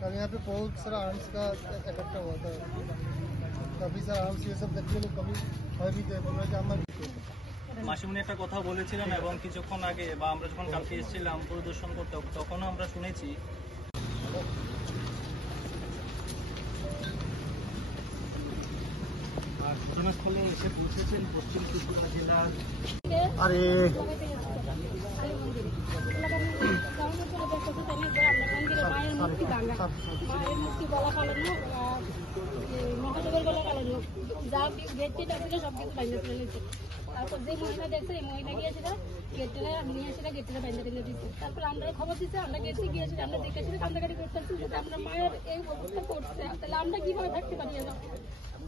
कारण यहाँ पे बहुत सारा आर्म्स का इकट्ठा हुआ था, काफी सारा आर्म्स ये सब देखने को कभी হয় भी थे, बोल रहे कि আমার মাসিমণি একটা কথা বলেছিলেন এবং কিছুক্ষণ আগে বা আমরা যখন কালকে এসেছিলাম পরিদর্শন করতে তখনও আমরা শুনেছি ঘটনাস্থলে এসে পৌঁছেছেন পশ্চিম ত্রিপুরা জেলার আরে মায়ের মুক্তি গলা কালানো মহাদেবের গলা কালানো যা গেটটি ছিল সব কিছু বাইরে ফেলে নিচ্ছে। তারপর যে মহিলা দেখছে এই মহিলা গিয়েছিল গেটটা নিয়ে এসে গেটটা বাইরে ফেলে দিচ্ছে। তারপর আমরা খবর দিচ্ছে, আমরা গেছি গিয়েছি, আমরা দেখেছি কান্দাকাটি করতেছি যদি আমরা মায়ের এই অবস্থা করছে তাহলে আমরা কিভাবে থাকতে পারি না।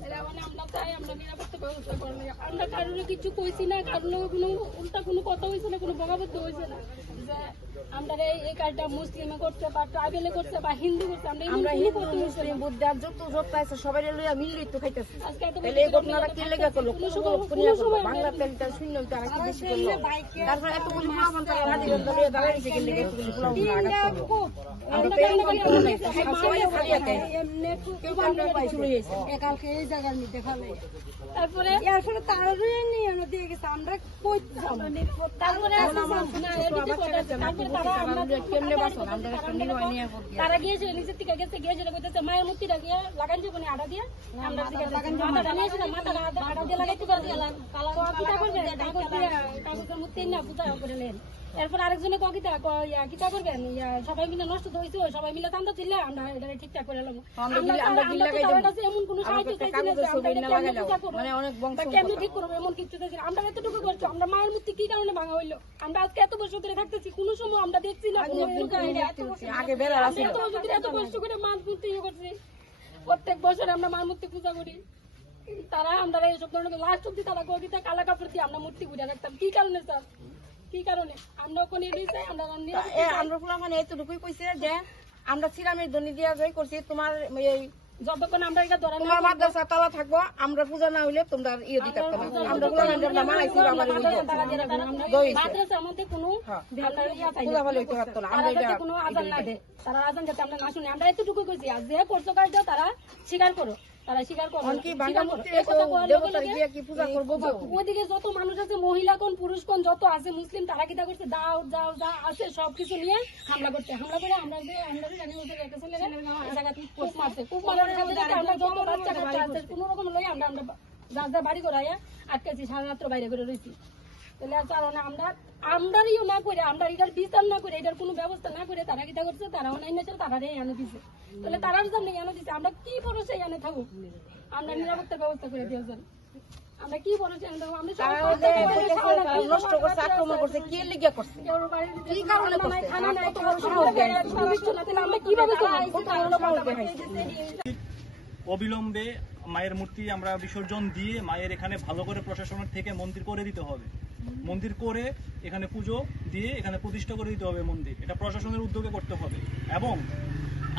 মানে আমরা চাই আমরা নিরাপত্তা ব্যবস্থা করবো। আমরা কারণে কিছু কইছি না, কারণে কোনো উল্টা কোনো কথা হয়েছে না, কোনো বগাবদ্ধ হয়েছে না যে আমরা এই কাজটা মুসলিমে করছে বা ট্রাইবেলে করছে বা হিন্দু করছে। আমরা হিন্দু মুসলিম বুদ্ধ যত যত আছে সবাই লইয়া মিললি তো খাইতেছে। তাহলে এই ঘটনাটা কে লেগে করলো? বাংলা তেলটা শূন্য তারা কি বেশি করলো? তারপরে এতগুলি মহামান তারা রাজীগঞ্জ লইয়া দাঁড়াইছে কে লেগে এতগুলি পোলাও আঘাত করলো। আমরা তো এরকম করবো না, সবাই ছাড়িয়ে দেয়, কেউ আমরা পাই শুরু হয়েছে কালকে এই জায়গার মধ্যে ফেলে। তারপরে এরপরে তারা নিয়ে আমরা দিয়ে গেছে, আমরা কই তারপরে তারা গিয়েছিল নিজের থেকে গেছে গিয়েছিল বলতেছে মায়ের মূর্তিটা গিয়ে লাগান যাবো আটা দিয়ে আমরা মাথাটা নিয়েছিলাম, মাথাটা আটা দিয়ে লাগাইতে পারছি কাগজের মূর্তি না পূজা করে নেন। এরপর আরেকজনে কিতা করবেন সবাই মিলে নষ্ট হয়েছে, সবাই মিলে চান্দা ছিল আমরা এটা ঠিকঠাক করে এলাম। এমন কোন সাহায্য কেমনি ঠিক করবো এমন কিছু আমরা এতটুকু করছি। আমরা মায়ের মূর্তি কি কারণে ভাঙা হইলো? আমরা আজকে এত বছর ধরে থাকতেছি, কোন সময় আমরা দেখছি না এত কষ্ট করে মাছ মূর্তি করছি। প্রত্যেক বছর আমরা মায়ের মূর্তি পূজা করি, তারা আমরা এইসব ধরনের লাস্ট অব্দি তারা গদিতে কালা কাপড় দিয়ে আমরা মূর্তি ঘুরে রাখতাম। কি কারণে স্যার, কি কারণে? আমরা ওখানে আমরা মানে এতটুকুই কইছে যে আমরা সিরামের দনি দিয়া যাই করছি, তোমার এই যতক্ষণ আমরা এটা ধরা তোমার মাদ্রাসা তালা থাকবো, আমরা পূজা না হইলে তোমরা ইয়ে দিতে পারবো না। আমরা মাদ্রাসার মধ্যে কোনো পূজা ভালো হইতে পারতো না, আমরা কোনো আজান না দেয়, তারা আজান যাতে আমরা না শুনি। আমরা এতটুকু কইছি আর যে করছো কাজ তারা স্বীকার করো, তারা স্বীকার করো। ওইদিকে যত মানুষ আছে মহিলা কোন পুরুষ কোন যত আছে মুসলিম তারা কিতা করছে দাও যাও যা আছে সবকিছু নিয়ে হামলা করছে। হামলা করে আমরা জানি কূপ মারছে, কূপ মারার আমরা যত বাচ্চা কাচ্চা আছে কোন রকম লই আমরা যার বাড়ি করাইয়া আটকেছি, সারা রাত্র বাইরে করে রয়েছি। তাহলে কারণে আমরাও না করে আমরা এটার বিচার না করে এটার কোনো ব্যবস্থা না করে তারা কিতা করছে, তারা অনাই না তারা এনে দিচ্ছে। তাহলে তারার জন্য এনে দিচ্ছে, আমরা কি ভরসা এনে থাকুক? আমরা নিরাপত্তার ব্যবস্থা করে দিয়েছেন, আমরা কি ভরসা এনে থাকুক? আমরা নষ্ট করছে, আক্রমণ করছে, কে লিগে করছে, কি কারণে আমরা কিভাবে অবিলম্বে মায়ের মূর্তি আমরা বিসর্জন দিয়ে মায়ের এখানে ভালো করে প্রশাসনের থেকে মন্দির করে দিতে হবে, মন্দির করে এখানে পুজো দিয়ে এখানে প্রতিষ্ঠা করে দিতে হবে মন্দির। এটা প্রশাসনের উদ্যোগে করতে হবে এবং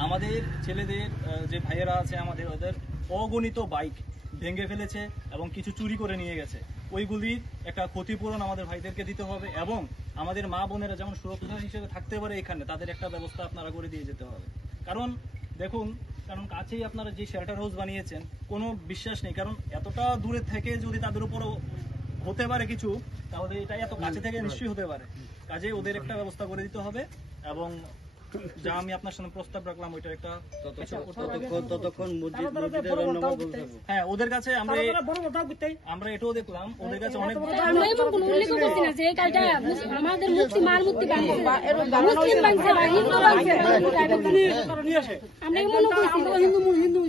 আমাদের ছেলেদের যে ভাইয়েরা আছে আমাদের ওদের অগণিত বাইক ভেঙে ফেলেছে এবং কিছু চুরি করে নিয়ে গেছে, ওইগুলির একটা ক্ষতিপূরণ আমাদের ভাইদেরকে দিতে হবে এবং আমাদের মা বোনেরা যেমন সুরক্ষা হিসেবে থাকতে পারে এখানে তাদের একটা ব্যবস্থা আপনারা করে দিয়ে যেতে হবে। কারণ দেখুন, কারণ কাছেই আপনারা যে শেল্টার হাউস বানিয়েছেন কোনো বিশ্বাস নেই, কারণ এতটা দূরে থেকে যদি তাদের উপরও হতে পারে কিছু, তাহলে এটা এত কাছে থেকে নিশ্চয়ই হতে পারে। কাজে ওদের একটা ব্যবস্থা করে দিতে হবে এবং যা আমি আপনার সামনে প্রস্তাব রাখলাম ওইটার একটা হ্যাঁ ওদের কাছে আমরা এটাও দেখলাম, ওদের কাছে অনেক আমাদের মুক্তি মার মুক্তি হিন্দু হিন্দু